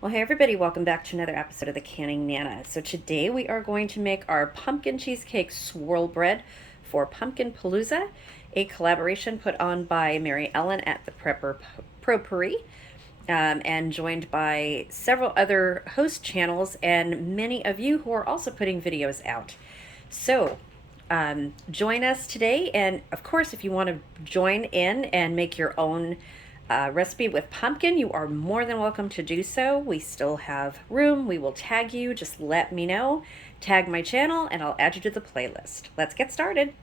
Well, hey everybody, welcome back to another episode of the Canning Nana. So today we are going to make our pumpkin cheesecake swirl bread for Pumpkin Palooza, a collaboration put on by Mary Ellen at the Prepper Properie, and joined by several other host channels and many of you who are also putting videos out. So join us today, and of course, if you want to join in and make your own recipe with pumpkin, you are more than welcome to do so. We still have room. We will tag you. Just let me know. Tag my channel and I'll add you to the playlist. Let's get started.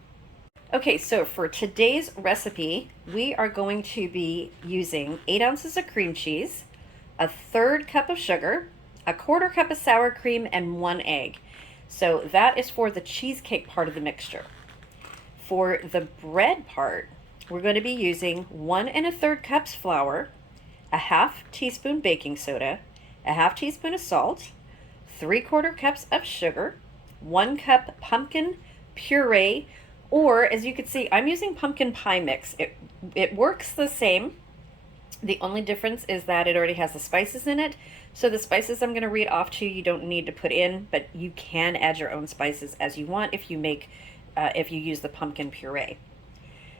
Okay, so for today's recipe, we are going to be using 8 ounces of cream cheese, a third cup of sugar, a quarter cup of sour cream, and 1 egg. So that is for the cheesecake part of the mixture. For the bread part, we're going to be using 1 1/3 cups flour, a half teaspoon baking soda, a half teaspoon of salt, 3/4 cups of sugar, 1 cup pumpkin puree, or as you can see, I'm using pumpkin pie mix. It works the same. The only difference is that it already has the spices in it. So the spices I'm going to read off to you don't need to put in, but you can add your own spices as you want if you use the pumpkin puree.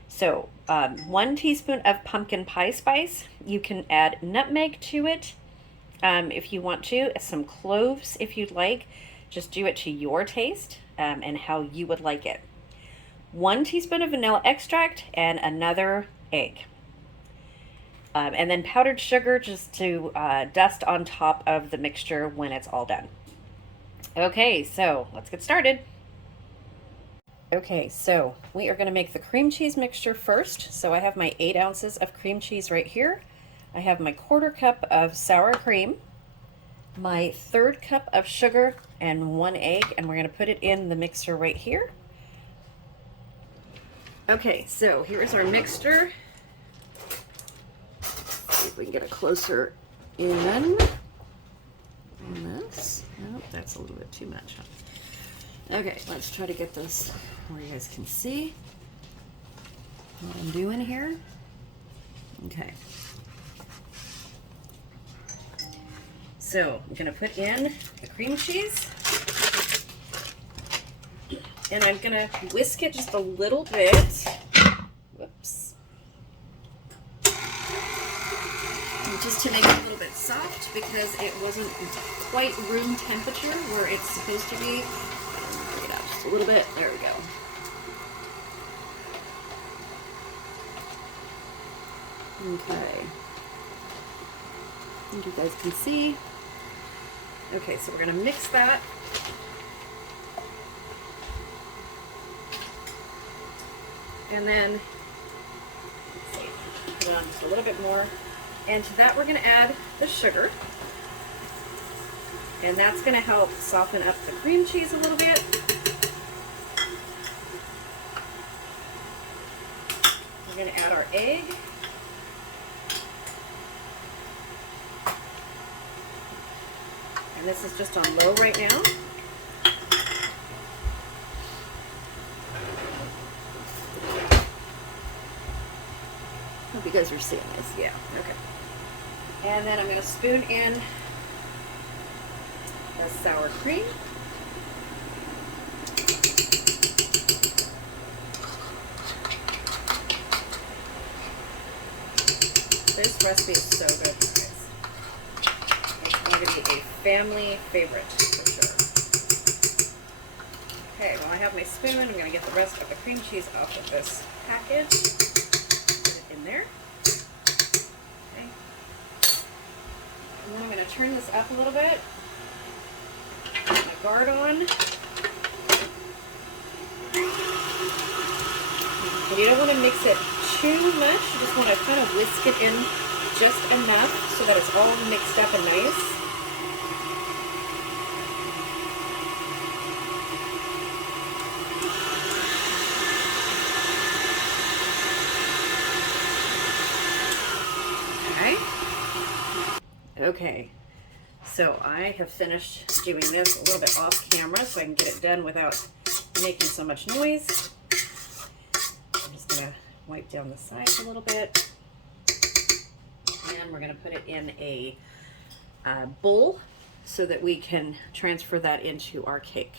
So 1 teaspoon of pumpkin pie spice. You can add nutmeg to it if you want to, some cloves if you'd like. Just do it to your taste and how you would like it. 1 teaspoon of vanilla extract and another egg. And then powdered sugar just to dust on top of the mixture when it's all done. Okay, so let's get started. Okay, so we are going to make the cream cheese mixture first. So I have my 8 ounces of cream cheese right here. I have my quarter cup of sour cream, my third cup of sugar, and 1 egg, and we're going to put it in the mixer right here. Okay, so here's our mixture. Let's see if we can get a closer in on this. Oh, that's a little bit too much. Okay, let's try to get this where you guys can see what I'm doing here. Okay. So I'm going to put in the cream cheese, and I'm going to whisk it just a little bit. Whoops. Just to make it a little bit soft because it wasn't quite room temperature where it's supposed to be. Bring it up just a little bit. There we go. Okay. I think you guys can see. Okay, so we're going to mix that. And then, let's see, put on just a little bit more. And to that we're going to add the sugar. And that's going to help soften up the cream cheese a little bit. We're going to add our egg. And this is just on low right now. Hope you guys are seeing this. Yeah, okay. And then I'm going to spoon in the sour cream. This recipe is so good, guys. It's going to be a family favorite for sure. Okay, well I have my spoon. I'm going to get the rest of the cream cheese off of this package. Put it in there. Okay. And then I'm going to turn this up a little bit. Put my guard on. And you don't want to mix it too much. You just want to kind of whisk it in just enough so that it's all mixed up and nice. Okay, so I have finished doing this a little bit off camera so I can get it done without making so much noise. I'm just going to wipe down the sides a little bit. And we're going to put it in a bowl so that we can transfer that into our cake.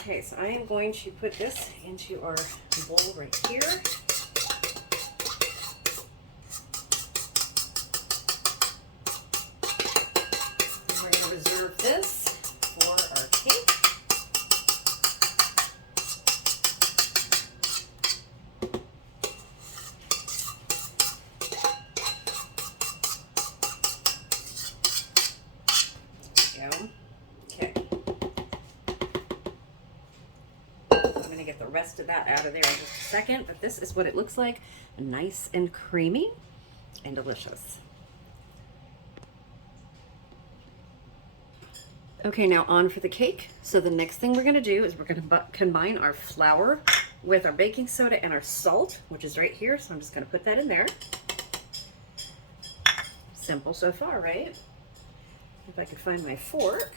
Okay, so I am going to put this into our bowl right here. We're going to reserve this for our cake. There we go. Okay. I'm going to get the rest of that out of there in just a second, but this is what it looks like. Nice and creamy and delicious. Okay, now on for the cake. So the next thing we're going to do is we're going to combine our flour with our baking soda and our salt, which is right here. So I'm just going to put that in there. Simple so far, right? If I could find my fork,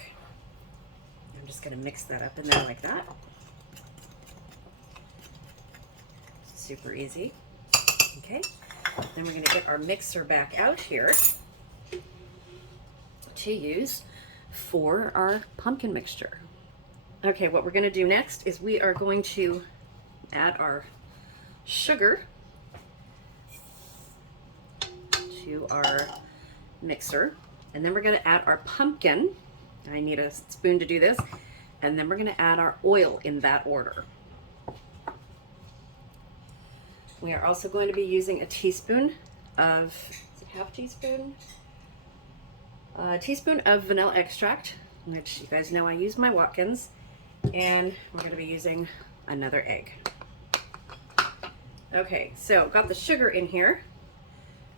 I'm just going to mix that up in there like that. Super easy. Okay, then we're going to get our mixer back out here to use for our pumpkin mixture. Okay, what we're going to do next is we are going to add our sugar to our mixer, and then we're going to add our pumpkin. I need a spoon to do this, and then we're going to add our oil in that order. We are also going to be using a teaspoon of, is it half teaspoon? A teaspoon of vanilla extract, which you guys know I use my Watkins, and we're going to be using another egg. Okay, so got the sugar in here.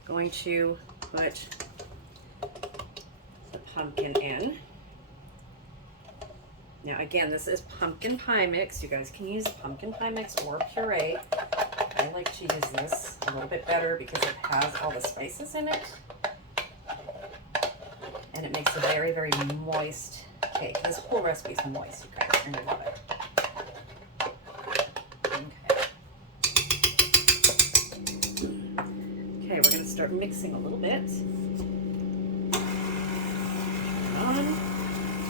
Going to put the pumpkin in. Now again, this is pumpkin pie mix. You guys can use pumpkin pie mix or puree. I like to use this a little bit better because it has all the spices in it. And it makes a very, very moist cake. This whole recipe is moist, you guys, and I love it. Okay, we're going to start mixing a little bit.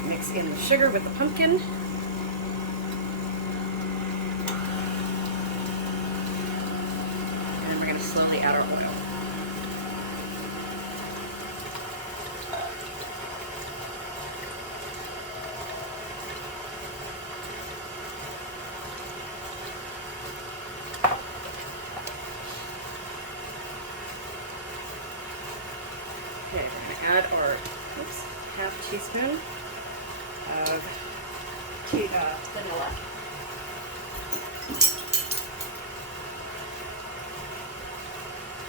Mix in the sugar with the pumpkin. And then we're going to slowly add our oil. Okay, we're going to add our half teaspoon of vanilla.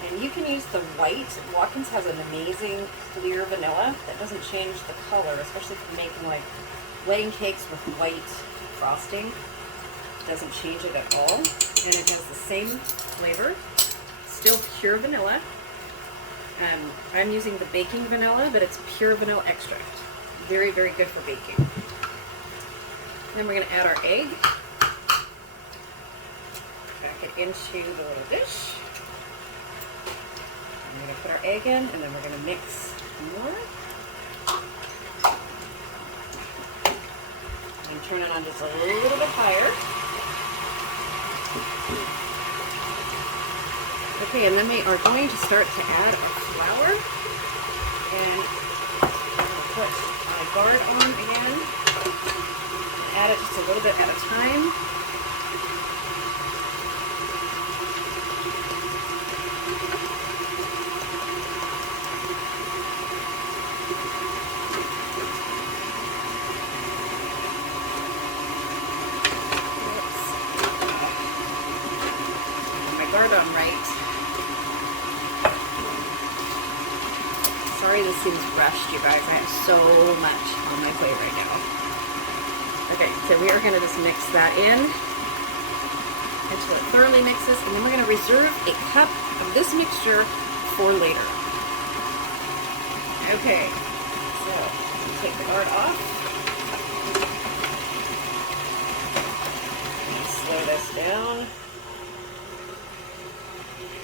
And you can use the white. Watkins has an amazing clear vanilla that doesn't change the color, especially if you're making like wedding cakes with white frosting. It doesn't change it at all. And it has the same flavor, still pure vanilla. I'm using the baking vanilla, but it's pure vanilla extract. Very, very good for baking. Then we're going to add our egg. Back it into the little dish. I'm going to put our egg in, and then we're going to mix more. And turn it on just a little bit higher. Okay, and then we are going to start to add our flour. And put my guard on again. Add it just a little bit at a time. My guard on right. Sorry this seems rushed, you guys. I have so much on my plate right now. Okay, so we are going to just mix that in until it thoroughly mixes, and then we're going to reserve a cup of this mixture for later. Okay, so take the guard off. Slow this down.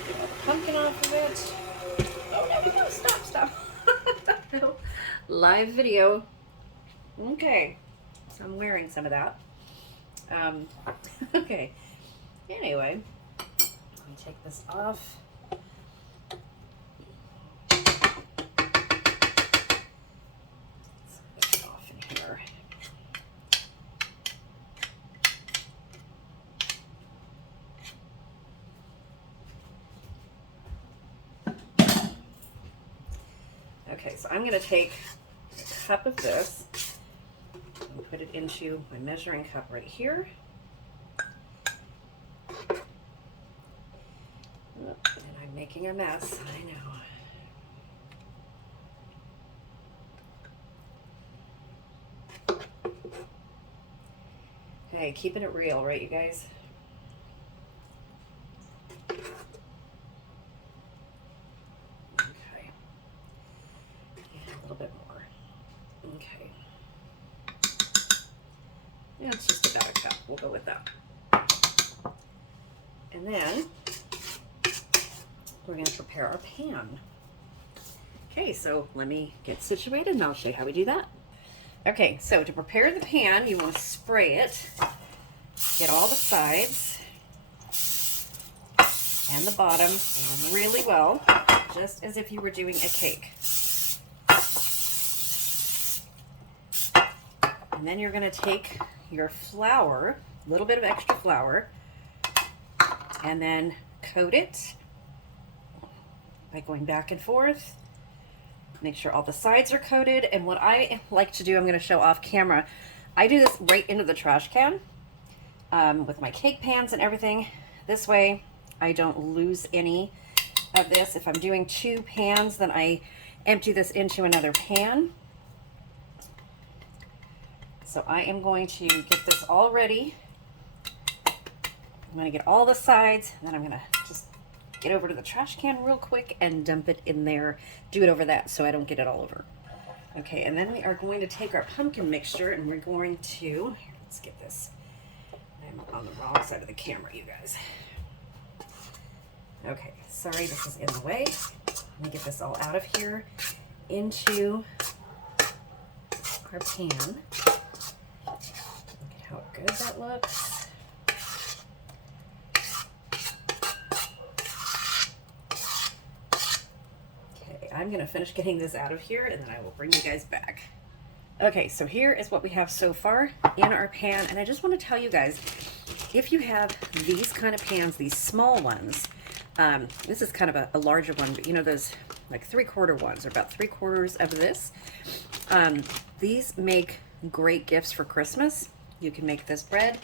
Get all the pumpkin off of it. Oh, no, stop. No. Live video. Okay, so I'm wearing some of that. Okay, anyway, let me take this off. Let's get it off in here. Okay, so I'm going to take a cup of this and put it into my measuring cup right here. And I'm making a mess, I know. Hey, keeping it real, right, you guys? Okay. And a little bit more. Okay. Yeah, it's just about a cup. We'll go with that. And then we're going to prepare our pan. Okay, so let me get situated and I'll show you how we do that. Okay, so to prepare the pan, you want to spray it, get all the sides and the bottom really well, just as if you were doing a cake. And then you're going to take your flour, a little bit of extra flour, and then coat it by going back and forth. Make sure all the sides are coated. And what I like to do, I'm going to show off camera, I do this right into the trash can with my cake pans and everything. This way I don't lose any of this. If I'm doing 2 pans, then I empty this into another pan. So I am going to get this all ready. I'm going to get all the sides, and then I'm going to just get over to the trash can real quick and dump it in there. Do it over that so I don't get it all over. Okay, and then we are going to take our pumpkin mixture and we're going to, here, let's get this. I'm on the wrong side of the camera, you guys. Okay, sorry, this is in the way. Let me get this all out of here into our pan. Look at how good that looks. I'm going to finish getting this out of here and then I will bring you guys back. Okay, so here is what we have so far in our pan, and I just want to tell you guys, if you have these kind of pans, these small ones, this is kind of a larger one, but you know those like 3/4 ones, or about 3/4 of this. These make great gifts for Christmas. You can make this bread,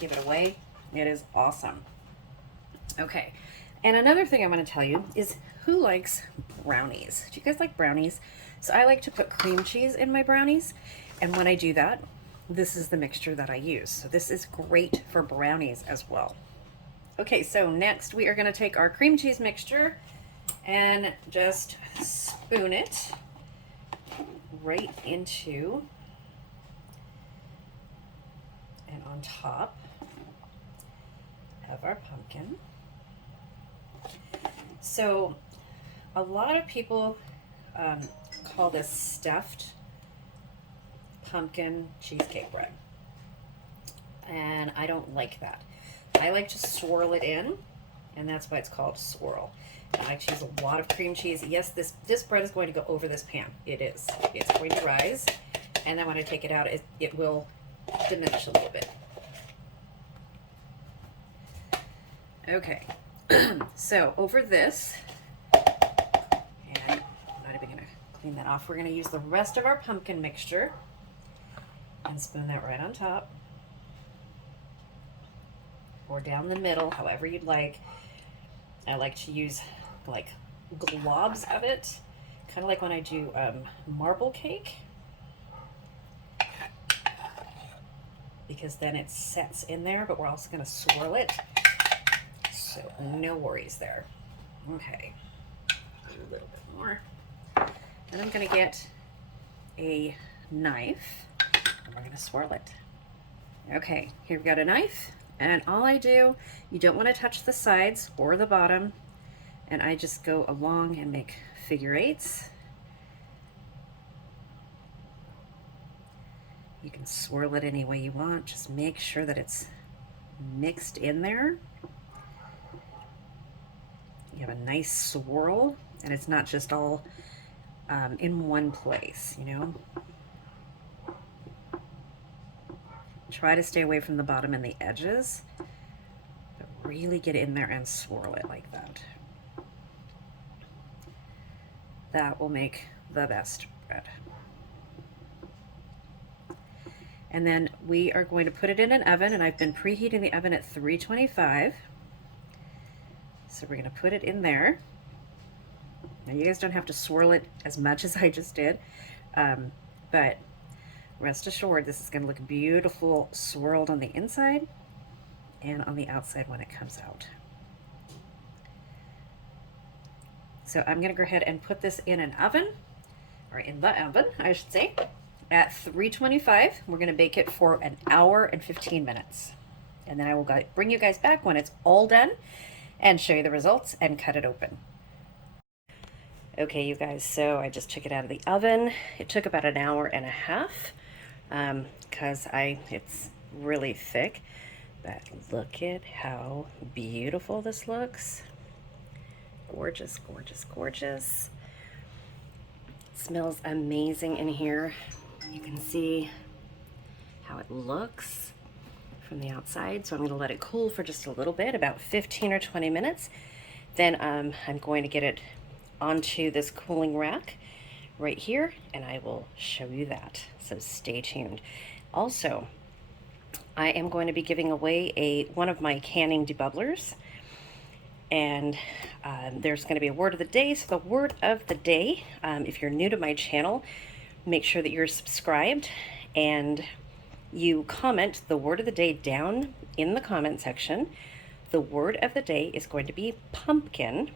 give it away. It is awesome. Okay, and another thing I'm going to tell you is, who likes brownies? Do you guys like brownies? So I like to put cream cheese in my brownies, and when I do that, this is the mixture that I use. So this is great for brownies as well. Okay, so next we are going to take our cream cheese mixture and just spoon it right into and on top of our pumpkin. So a lot of people call this stuffed pumpkin cheesecake bread, and I don't like that. I like to swirl it in, and that's why it's called swirl. I like to use a lot of cream cheese. Yes, this bread is going to go over this pan. It is. It's going to rise, and then when I take it out, it will diminish a little bit. Okay, so over this, and I'm not even going to clean that off. We're going to use the rest of our pumpkin mixture and spoon that right on top, or down the middle, however you'd like. I like to use like globs of it, kind of like when I do marble cake, because then it sets in there, but we're also going to swirl it, so no worries there. Okay, a little bit more. Then I'm going to get a knife, and we're going to swirl it. Okay, here we've got a knife, and all I do, you don't want to touch the sides or the bottom, and I just go along and make figure eights. You can swirl it any way you want. Just make sure that it's mixed in there. You have a nice swirl, and it's not just all in one place, you know. Try to stay away from the bottom and the edges, but really get in there and swirl it like that. That will make the best bread. And then we are going to put it in an oven, and I've been preheating the oven at 325. So we're going to put it in there. Now you guys don't have to swirl it as much as I just did, but rest assured this is going to look beautiful swirled on the inside and on the outside when it comes out. So I'm going to go ahead and put this in an oven, or in the oven, I should say, at 325. We're going to bake it for an hour and 15 minutes. And then I will bring you guys back when it's all done and show you the results and cut it open. Okay, you guys, so I just took it out of the oven. It took about an hour and a half because it's really thick. But look at how beautiful this looks. Gorgeous, gorgeous, gorgeous. It smells amazing in here. You can see how it looks from the outside. So I'm going to let it cool for just a little bit, about 15 or 20 minutes. Then I'm going to get it onto this cooling rack right here, and I will show you that. So stay tuned. Also, I am going to be giving away one of my canning debubblers, and there's going to be a word of the day. So the word of the day, if you're new to my channel, make sure that you're subscribed and you comment the word of the day down in the comment section. The word of the day is going to be pumpkin.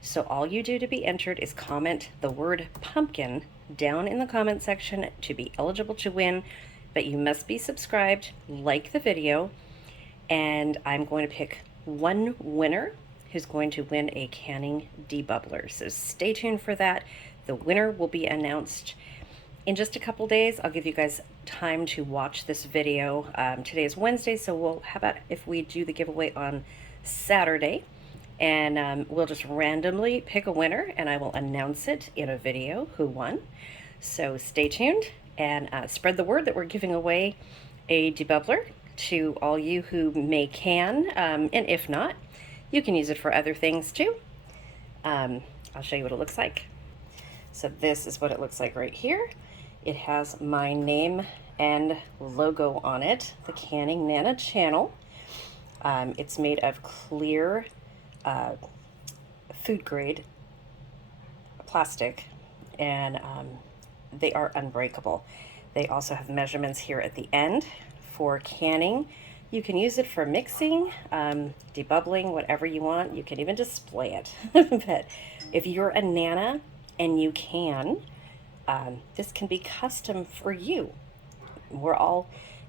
So all you do to be entered is comment the word pumpkin down in the comment section to be eligible to win, but you must be subscribed, like the video, and I'm going to pick one winner who's going to win a canning debubbler. So stay tuned for that. The winner will be announced in just a couple days. I'll give you guys time to watch this video. Today is Wednesday, so how about if we do the giveaway on Saturday, and we'll just randomly pick a winner, and I will announce it in a video who won. So stay tuned and spread the word that we're giving away a debubbler to all you who may can, and if not, you can use it for other things too. I'll show you what it looks like. So this is what it looks like right here. It has my name and logo on it, the Canning Nana channel. It's made of clear food grade plastic, and they are unbreakable. They also have measurements here at the end for canning. You can use it for mixing, debubbling, whatever you want. You can even display it. But if you're a Nana and you can, this can be custom for you.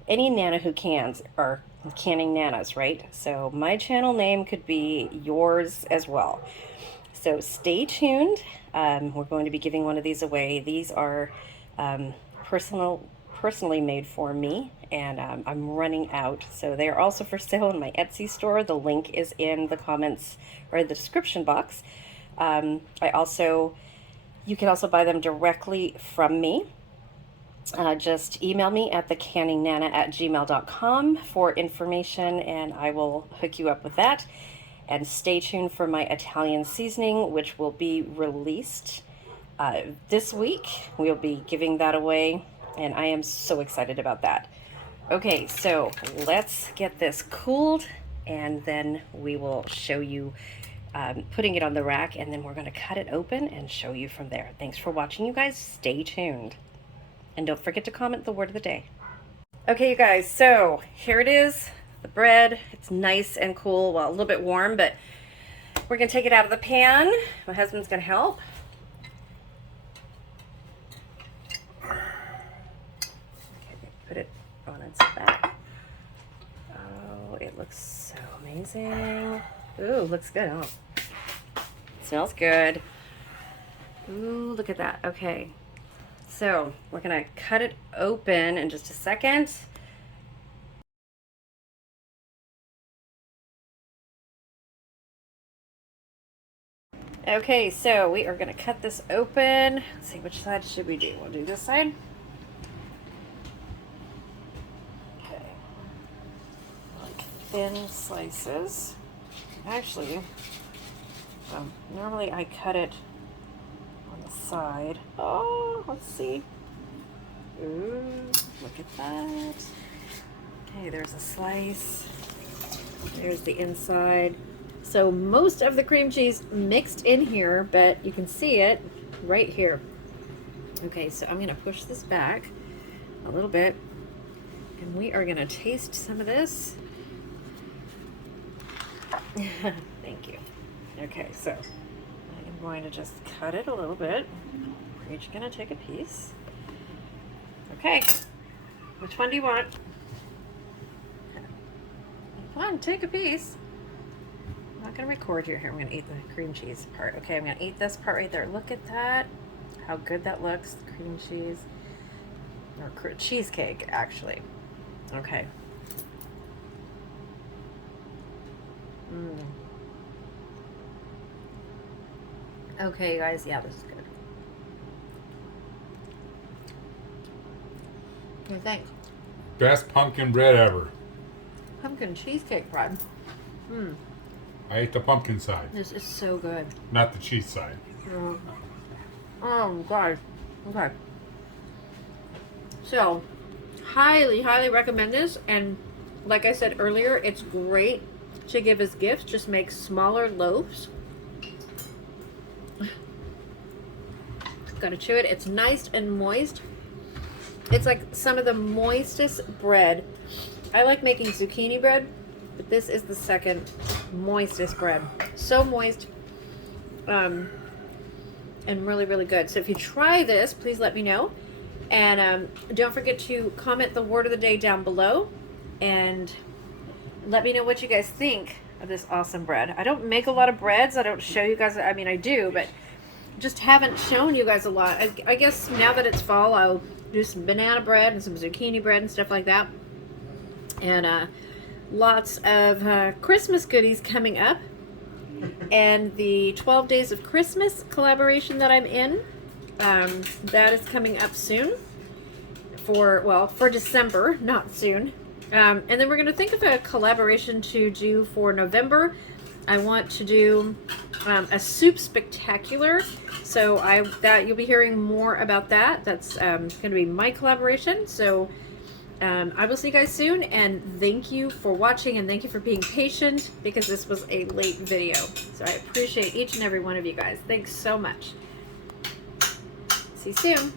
Any Nana who cans are canning Nanas, right? So my channel name could be yours as well. So stay tuned. We're going to be giving one of these away. These are personally made for me, and I'm running out. So they are also for sale in my Etsy store. The link is in the comments or the description box. You can also buy them directly from me. Just email me at thecanningnana@gmail.com for information, and I will hook you up with that. And stay tuned for my Italian seasoning, which will be released this week. We'll be giving that away, and I am so excited about that. Okay, so let's get this cooled, and then we will show you putting it on the rack, and then we're going to cut it open and show you from there. Thanks for watching, you guys. Stay tuned. And don't forget to comment the word of the day. Okay, you guys, so here it is, the bread. It's nice and cool, well, a little bit warm, but we're going to take it out of the pan. My husband's going to help. Okay, put it on its back. Oh, it looks so amazing. Ooh, looks good, huh? Smells good. Ooh, look at that. Okay. So we're gonna cut it open in just a second. Okay, so we are gonna cut this open. Let's see, which side should we do? We'll do this side. Okay. Like thin slices. Actually, normally I cut it on the side. Oh, let's see. Ooh, look at that. Okay, there's a slice. There's the inside. So most of the cream cheese mixed in here, but you can see it right here. Okay, so I'm gonna push this back a little bit, and we are gonna taste some of this. Thank you. Okay, so I am going to just cut it a little bit. We're each gonna take a piece. Okay, which one do you want? Come on, take a piece. I'm not gonna record you here. I'm gonna eat the cream cheese part. Okay, I'm gonna eat this part right there. Look at that. How good that looks. Cream cheese. Or cheesecake, actually. Okay. Okay, guys. Yeah, this is good. What do you think? Best pumpkin bread ever. Pumpkin cheesecake bread. I ate the pumpkin side, This is so good. not the cheese side. Oh, God. Okay. So, highly, highly recommend this. And like I said earlier, it's great to give as gifts. Just make smaller loaves. Gotta chew it. It's nice and moist. It's like some of the moistest bread. I like making zucchini bread, but this is the second moistest bread. So moist, and really, really good. So if you try this, please let me know. And don't forget to comment the word of the day down below, and let me know what you guys think of this awesome bread. I don't make a lot of breads. I don't show you guys. I mean, I do, but just haven't shown you guys a lot. I guess now that it's fall, I'll do some banana bread and some zucchini bread and stuff like that. And lots of Christmas goodies coming up. And the 12 Days of Christmas collaboration that I'm in, that is coming up soon. For December, not soon. And then we're going to think of a collaboration to do for November. I want to do a soup spectacular. So you'll be hearing more about that. That's going to be my collaboration. So I will see you guys soon, and thank you for watching, and thank you for being patient, because this was a late video. So I appreciate each and every one of you guys. Thanks so much. See you soon.